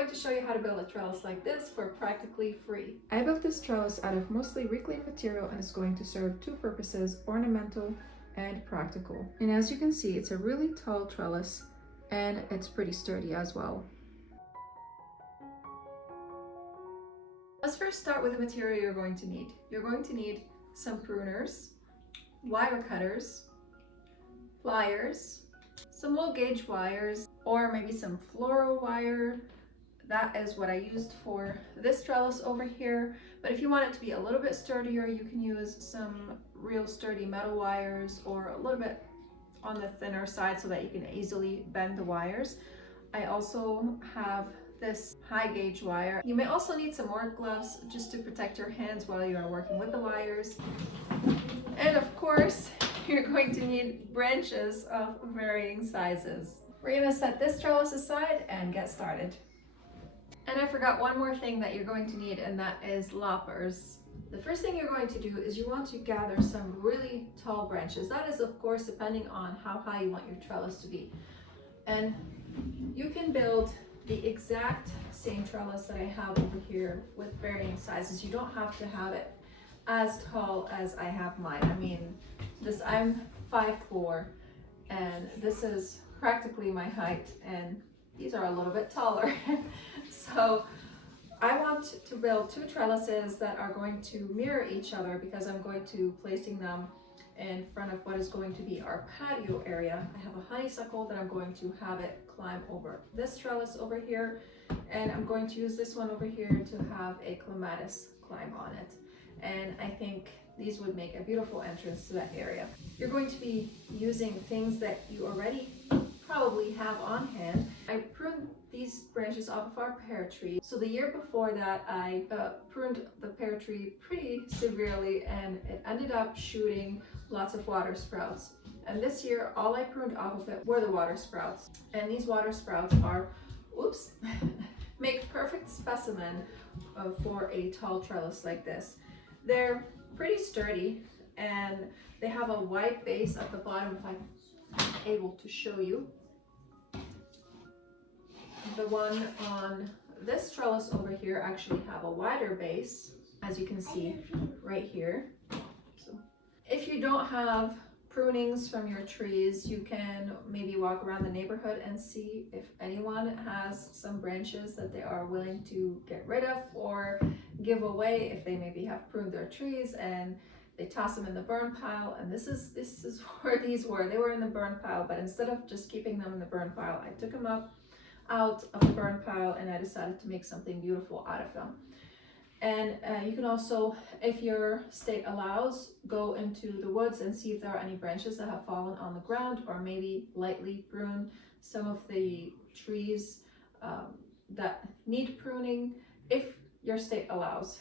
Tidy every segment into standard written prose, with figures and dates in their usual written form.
going to show you how to build a trellis like this for practically free. I built this trellis out of mostly reclaimed material and it's going to serve two purposes, ornamental and practical. And as you can see, it's a really tall trellis and it's pretty sturdy as well. Let's first start with the material you're going to need. You're going to need some pruners, wire cutters, pliers, some low gauge wires, or maybe some fluoro wire. That is what I used for this trellis over here. But if you want it to be a little bit sturdier, you can use some real sturdy metal wires or a little bit on the thinner side so that you can easily bend the wires. I also have this high gauge wire. You may also need some work gloves just to protect your hands while you are working with the wires. And of course, you're going to need branches of varying sizes. We're going to set this trellis aside and get started. And I forgot one more thing that you're going to need, and that is loppers. The first thing you're going to do is you want to gather some really tall branches. That is, of course, depending on how high you want your trellis to be. And you can build the exact same trellis that I have over here with varying sizes. You don't have to have it as tall as I have mine. I mean, I'm 5'4", and this is practically my height, and these are a little bit taller. So I want to build two trellises that are going to mirror each other because I'm going to placing them in front of what is going to be our patio area. I have a honeysuckle that I'm going to have it climb over this trellis over here, and I'm going to use this one over here to have a clematis climb on it. And I think these would make a beautiful entrance to that area. You're going to be using things that you already probably have on hand. I pruned these branches off of our pear tree. So the year before that, I pruned the pear tree pretty severely, and it ended up shooting lots of water sprouts. And this year, all I pruned off of it were the water sprouts. And these water sprouts are, oops, make perfect specimen for a tall trellis like this. They're pretty sturdy, and they have a wide base at the bottom, if I'm able to show you. The one on this trellis over here actually have a wider base, as you can see right here. So if you don't have prunings from your trees, you can maybe walk around the neighborhood and see if anyone has some branches that they are willing to get rid of or give away if they maybe have pruned their trees and they toss them in the burn pile. And this is where these were. They were in the burn pile, but instead of just keeping them in the burn pile, I took them out of the burn pile and I decided to make something beautiful out of them. And you can also, if your state allows, go into the woods and see if there are any branches that have fallen on the ground, or maybe lightly prune some of the trees that need pruning, if your state allows.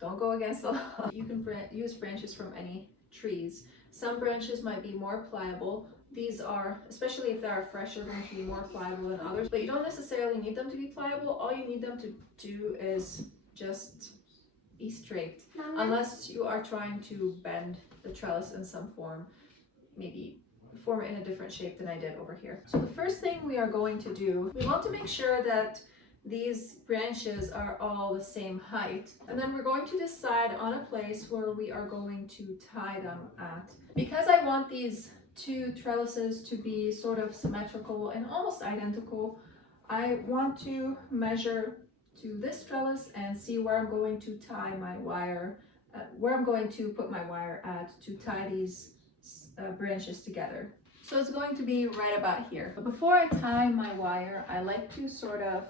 Don't go against the law. You can use branches from any trees. Some branches might be more pliable. These are, especially if they are fresh, are going to be more pliable than others, but you don't necessarily need them to be pliable. All you need them to do is just be straight, unless you are trying to bend the trellis in some form, maybe form it in a different shape than I did over here. So the first thing we are going to do, we want to make sure that these branches are all the same height, and then we're going to decide on a place where we are going to tie them at. Because I want these two trellises to be sort of symmetrical and almost identical, I want to measure to this trellis and see where I'm going to tie my wire, where I'm going to put my wire at to tie these branches together. So it's going to be right about here. But before I tie my wire, I like to sort of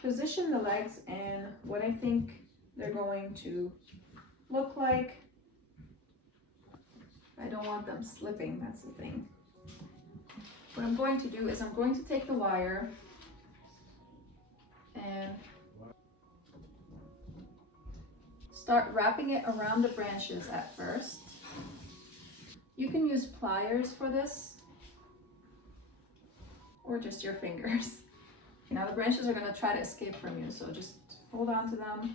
position the legs and what I think they're going to look like. I don't want them slipping, that's the thing. What I'm going to do is I'm going to take the wire and start wrapping it around the branches at first. You can use pliers for this, or just your fingers. Now the branches are going to try to escape from you, so just hold on to them.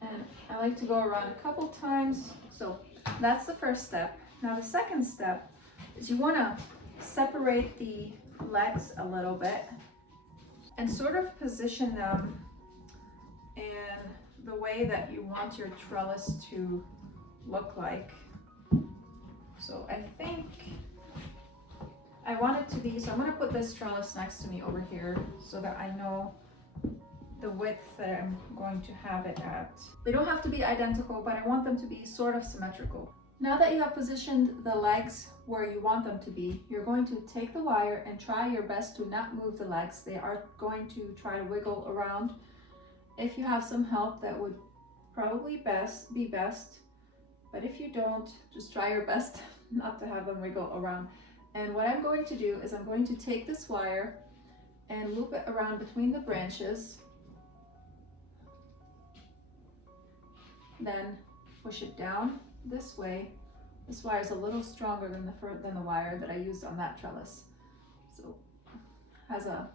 And I like to go around a couple times. So that's the first step. Now the second step is you want to separate the legs a little bit and sort of position them in the way that you want your trellis to look like. So I think I want it to be, so I'm going to put this trellis next to me over here so that I know the width that I'm going to have it at. They don't have to be identical, but I want them to be sort of symmetrical. Now that you have positioned the legs where you want them to be, you're going to take the wire and try your best to not move the legs. They are going to try to wiggle around. If you have some help, that would probably be best. But if you don't, just try your best not to have them wiggle around. And what I'm going to do is I'm going to take this wire and loop it around between the branches. Then push it down this way. This wire is a little stronger than the wire that I used on that trellis, so has a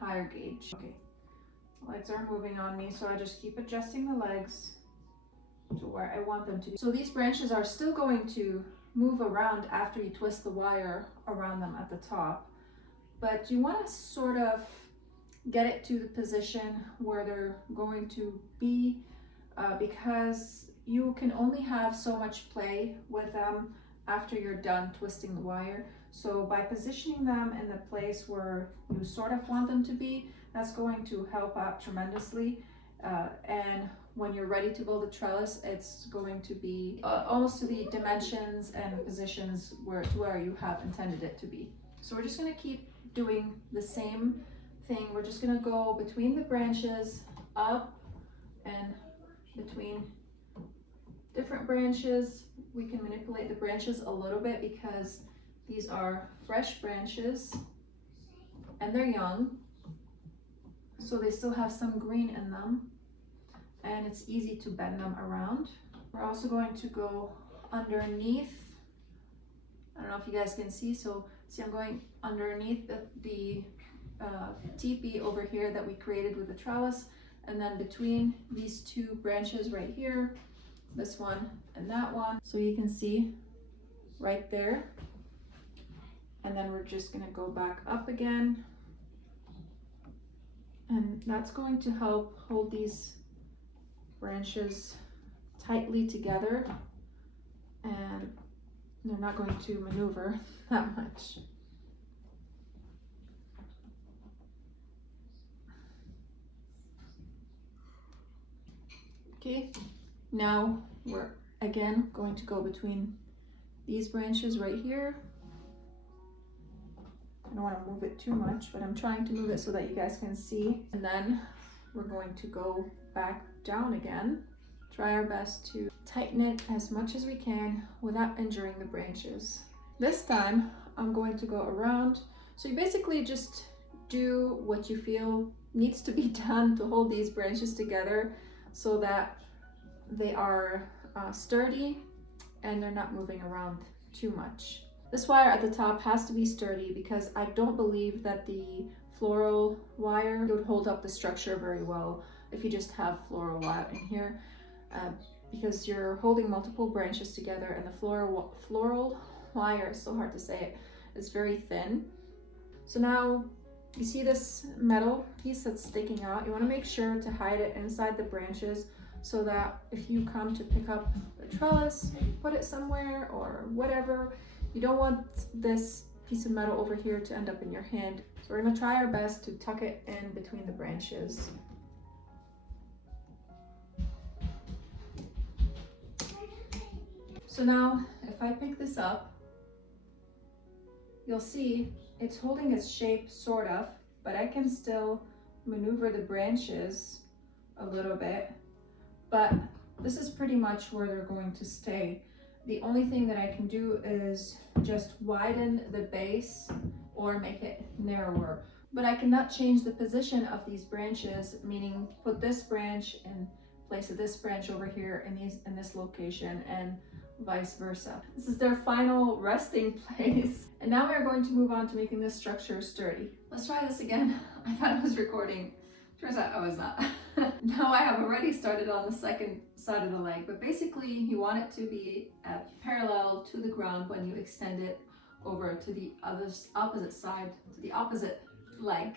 higher gauge. Okay, legs are moving on me, so I just keep adjusting the legs to where I want them to be. So these branches are still going to move around after you twist the wire around them at the top, but you want to sort of get it to the position where they're going to be, because you can only have so much play with them after you're done twisting the wire. So by positioning them in the place where you sort of want them to be, that's going to help out tremendously. And when you're ready to build a trellis, it's going to be almost to the dimensions and positions where you have intended it to be. So we're just going to keep doing the same thing. We're just going to go between the branches, up and between different branches. We can manipulate the branches a little bit because these are fresh branches and they're young, so they still have some green in them and it's easy to bend them around. We're also going to go underneath. I don't know if you guys can see, so see I'm going underneath the teepee over here that we created with the trellis, and then between these two branches right here, this one and that one, so you can see right there. And then we're just going to go back up again, and that's going to help hold these branches tightly together, and they're not going to maneuver that much. Okay, now we're again going to go between these branches right here. I don't want to move it too much, but I'm trying to move it so that you guys can see. And then we're going to go back down again. Try our best to tighten it as much as we can without injuring the branches. This time I'm going to go around. So you basically just do what you feel needs to be done to hold these branches together so that they are sturdy and they're not moving around too much. This wire at the top has to be sturdy because I don't believe that the floral wire would hold up the structure very well if you just have floral wire in here, because you're holding multiple branches together, and the floral wire, is so hard to say it, is very thin. So now you see this metal piece that's sticking out. You want to make sure to hide it inside the branches so that if you come to pick up the trellis, put it somewhere or whatever, you don't want this piece of metal over here to end up in your hand. So we're going to try our best to tuck it in between the branches. So now if I pick this up, you'll see it's holding its shape sort of, but I can still maneuver the branches a little bit, but this is pretty much where they're going to stay. The only thing that I can do is just widen the base or make it narrower, but I cannot change the position of these branches, meaning put this branch in place of this branch over here in this location and vice versa. This is their final resting place. And now we're going to move on to making this structure sturdy. Let's try this again. I thought I was recording Turns out I was not. Now I have already started on the second side of the leg, but basically you want it to be parallel to the ground when you extend it over to the opposite side, to the opposite leg.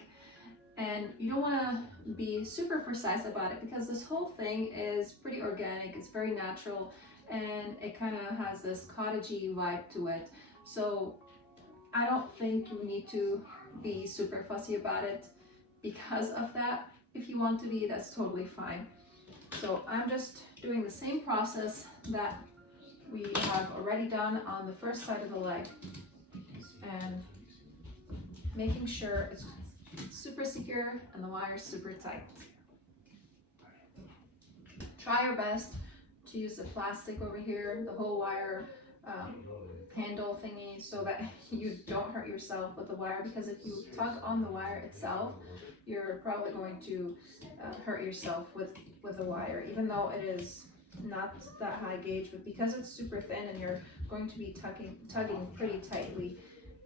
And you don't want to be super precise about it because this whole thing is pretty organic, it's very natural, and it kind of has this cottagey vibe to it. So I don't think you need to be super fussy about it because of that. If you want to be, that's totally fine. So I'm just doing the same process that we have already done on the first side of the leg and making sure it's super secure and the wire is super tight. Try your best to use the plastic over here, the whole wire handle thingy, so that you don't hurt yourself with the wire, because if you tug on the wire itself, you're probably going to hurt yourself with the wire, even though it is not that high gauge, but because it's super thin and you're going to be tugging pretty tightly,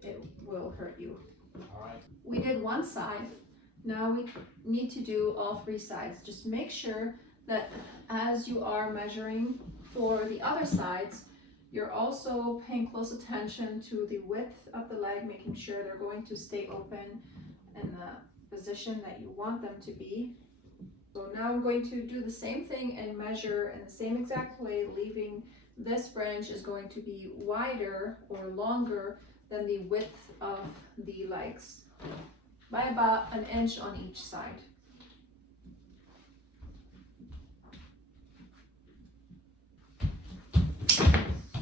it will hurt you. We did one side, now we need to do all three sides. Just make sure that as you are measuring for the other sides, you're also paying close attention to the width of the leg, making sure they're going to stay open in the position that you want them to be. So now I'm going to do the same thing and measure in the same exact way, leaving this branch is going to be wider or longer than the width of the legs by about 1 inch on each side.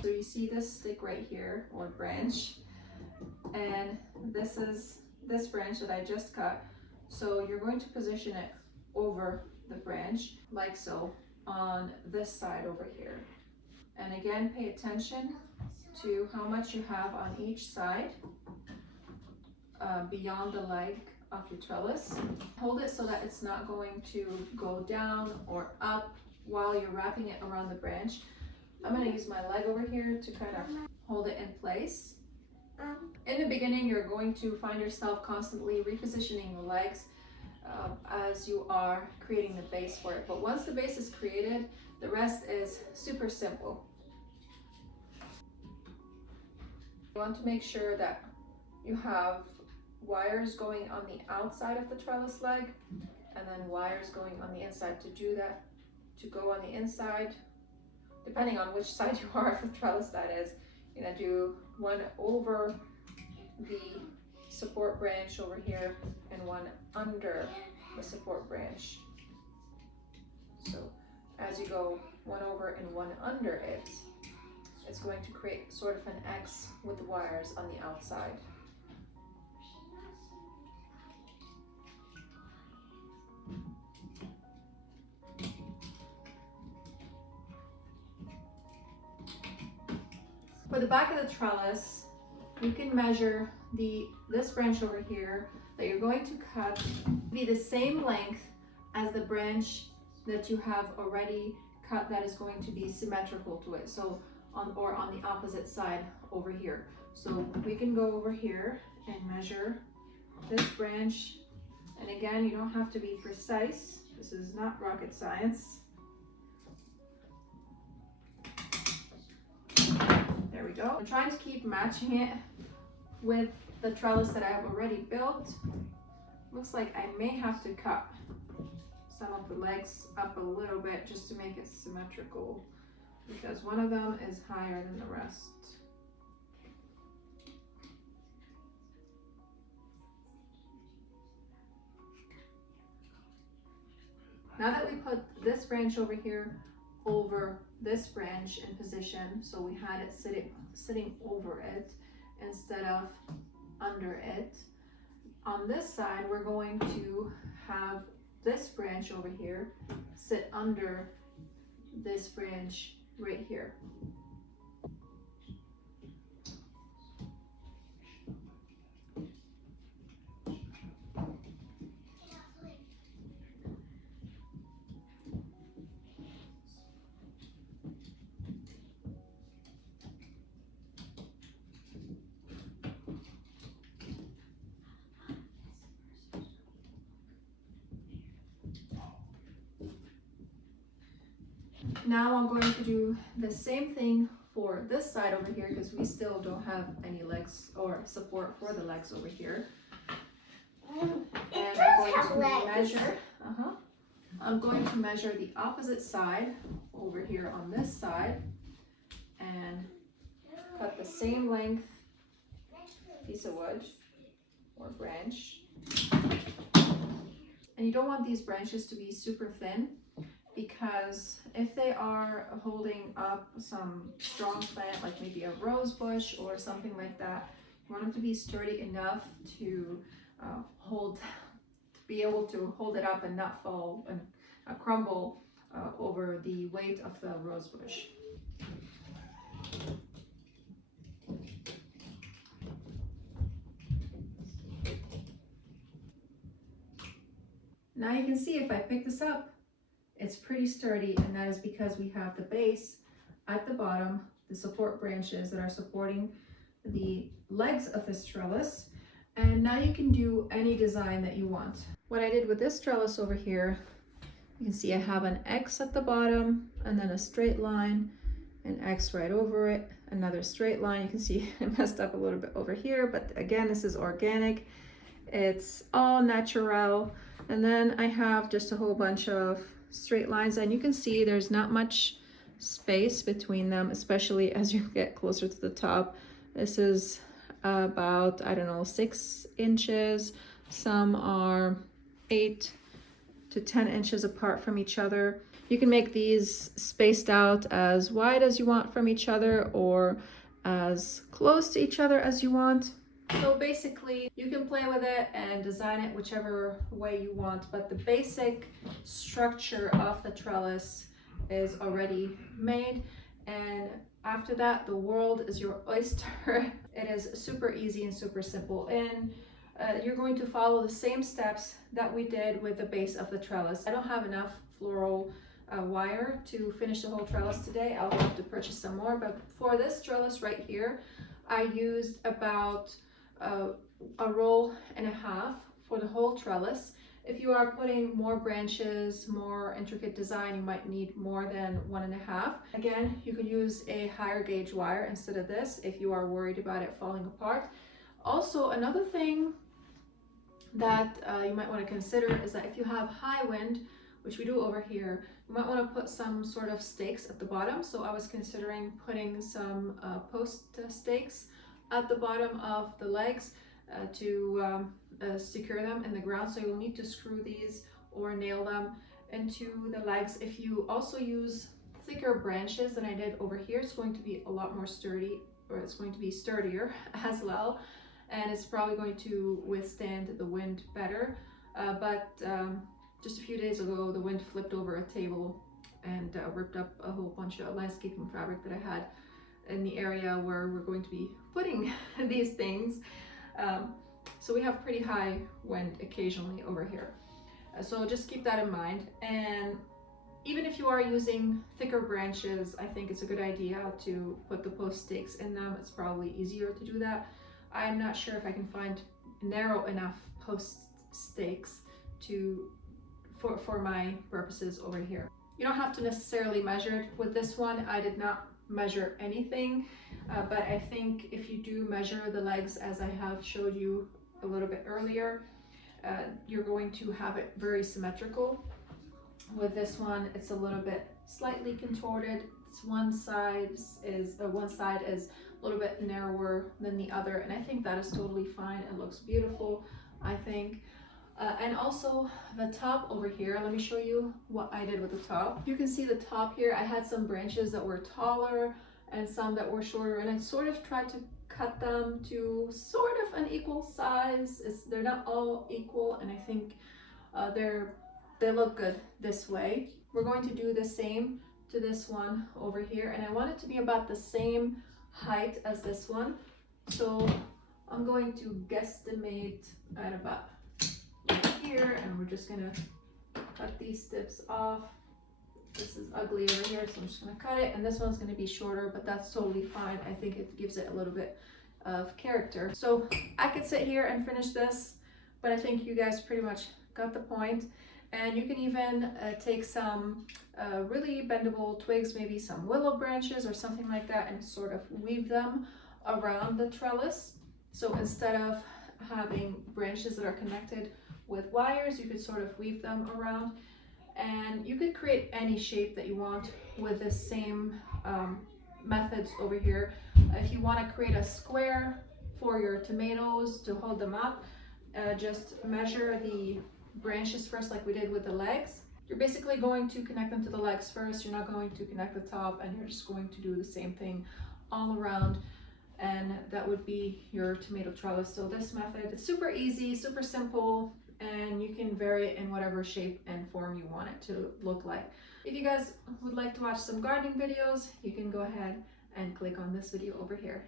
So you see this stick right here, or branch, and this is this branch that I just cut. So you're going to position it over the branch like so on this side over here. And again, pay attention to how much you have on each side beyond the leg of your trellis. Hold it so that it's not going to go down or up while you're wrapping it around the branch. I'm going to use my leg over here to kind of hold it in place. In the beginning, you're going to find yourself constantly repositioning the legs as you are creating the base for it. But once the base is created, the rest is super simple. You want to make sure that you have wires going on the outside of the trellis leg and then wires going on the inside. To do that, to go on the inside, depending on which side you are of the trellis that is, you're gonna do one over the support branch over here and one under the support branch. So as you go one over and one under it, it's going to create sort of an X with the wires on the outside. For the back of the trellis, you can measure this branch over here that you're going to cut to be the same length as the branch that you have already cut that is going to be symmetrical to it. So on the opposite side over here. So we can go over here and measure this branch. And again, you don't have to be precise. This is not rocket science. There we go. I'm trying to keep matching it with the trellis that I have already built. Looks like I may have to cut some of the legs up a little bit just to make it symmetrical, because one of them is higher than the rest. Now that we put this branch over here over this branch in position, so we had it sitting over it instead of under it, on this side we're going to have this branch over here sit under this branch right here. Now I'm going to do the same thing for this side over here because we still don't have any legs or support for the legs over here. And I'm going to measure the opposite side over here on this side and cut the same length piece of wood or branch. And you don't want these branches to be super thin, because if they are holding up some strong plant, like maybe a rose bush or something like that, you want them to be sturdy enough to be able to hold it up and not fall and crumble over the weight of the rose bush. Now you can see if I pick this up, it's pretty sturdy, and that is because we have the base at the bottom, the support branches that are supporting the legs of this trellis. And now you can do any design that you want. What I did with this trellis over here, you can see I have an X at the bottom and then a straight line, an X right over it, another straight line. You can see I messed up a little bit over here, but again, this is organic. It's all natural. And then I have just a whole bunch of straight lines, and you can see there's not much space between them, especially as you get closer to the top. This is about, I don't know, 6 inches. Some are 8 to 10 inches apart from each other. You can make these spaced out as wide as you want from each other or as close to each other as you want. So basically you can play with it and design it whichever way you want, but the basic structure of the trellis is already made, and after that the world is your oyster. It is super easy and super simple, and you're going to follow the same steps that we did with the base of the trellis. I don't have enough floral wire to finish the whole trellis today. I'll have to purchase some more, but for this trellis right here I used about a roll and a half for the whole trellis. If you are putting more branches, more intricate design, you might need more than 1.5. Again, you could use a higher gauge wire instead of this if you are worried about it falling apart. Also, another thing that you might want to consider is that if you have high wind, which we do over here, you might want to put some sort of stakes at the bottom. So I was considering putting some post stakes at the bottom of the legs to secure them in the ground. So you'll need to screw these or nail them into the legs. If you also use thicker branches than I did over here, it's going to be a lot more sturdy, or it's going to be sturdier as well, and it's probably going to withstand the wind better. But just a few days ago the wind flipped over a table and ripped up a whole bunch of landscaping fabric that I had in the area where we're going to be putting these things. So we have pretty high wind occasionally over here. So just keep that in mind. And even if you are using thicker branches, I think it's a good idea to put the post stakes in them. It's probably easier to do that. I'm not sure if I can find narrow enough post stakes for my purposes over here. You don't have to necessarily measure it with this one. I did not measure anything, but I think if you do measure the legs as I have showed you a little bit earlier, you're going to have it very symmetrical. With this one, it's a little bit slightly contorted. One side is a little bit narrower than the other, and I think that is totally fine. It looks beautiful, I think. And also the top over here, let me show you what I did with the top. You can see the top here, I had some branches that were taller and some that were shorter, and I sort of tried to cut them to sort of an equal size. They're not all equal, and I think they look good this way. We're going to do the same to this one over here, and I want it to be about the same height as this one. So I'm going to guesstimate at about here, and we're just gonna cut these tips off. This is ugly over here, so I'm just gonna cut it, and this one's gonna be shorter, but that's totally fine. I think it gives it a little bit of character. So I could sit here and finish this, but I think you guys pretty much got the point. And you can even take some really bendable twigs, maybe some willow branches or something like that, and sort of weave them around the trellis. So instead of having branches that are connected with wires, you could sort of weave them around, and you could create any shape that you want with the same methods over here. If you want to create a square for your tomatoes to hold them up, just measure the branches first like we did with the legs. You're basically going to connect them to the legs first. You're not going to connect the top, and you're just going to do the same thing all around, and that would be your tomato trellis. So this method is super easy, super simple, and you can vary it in whatever shape and form you want it to look like. If you guys would like to watch some gardening videos, you can go ahead and click on this video over here.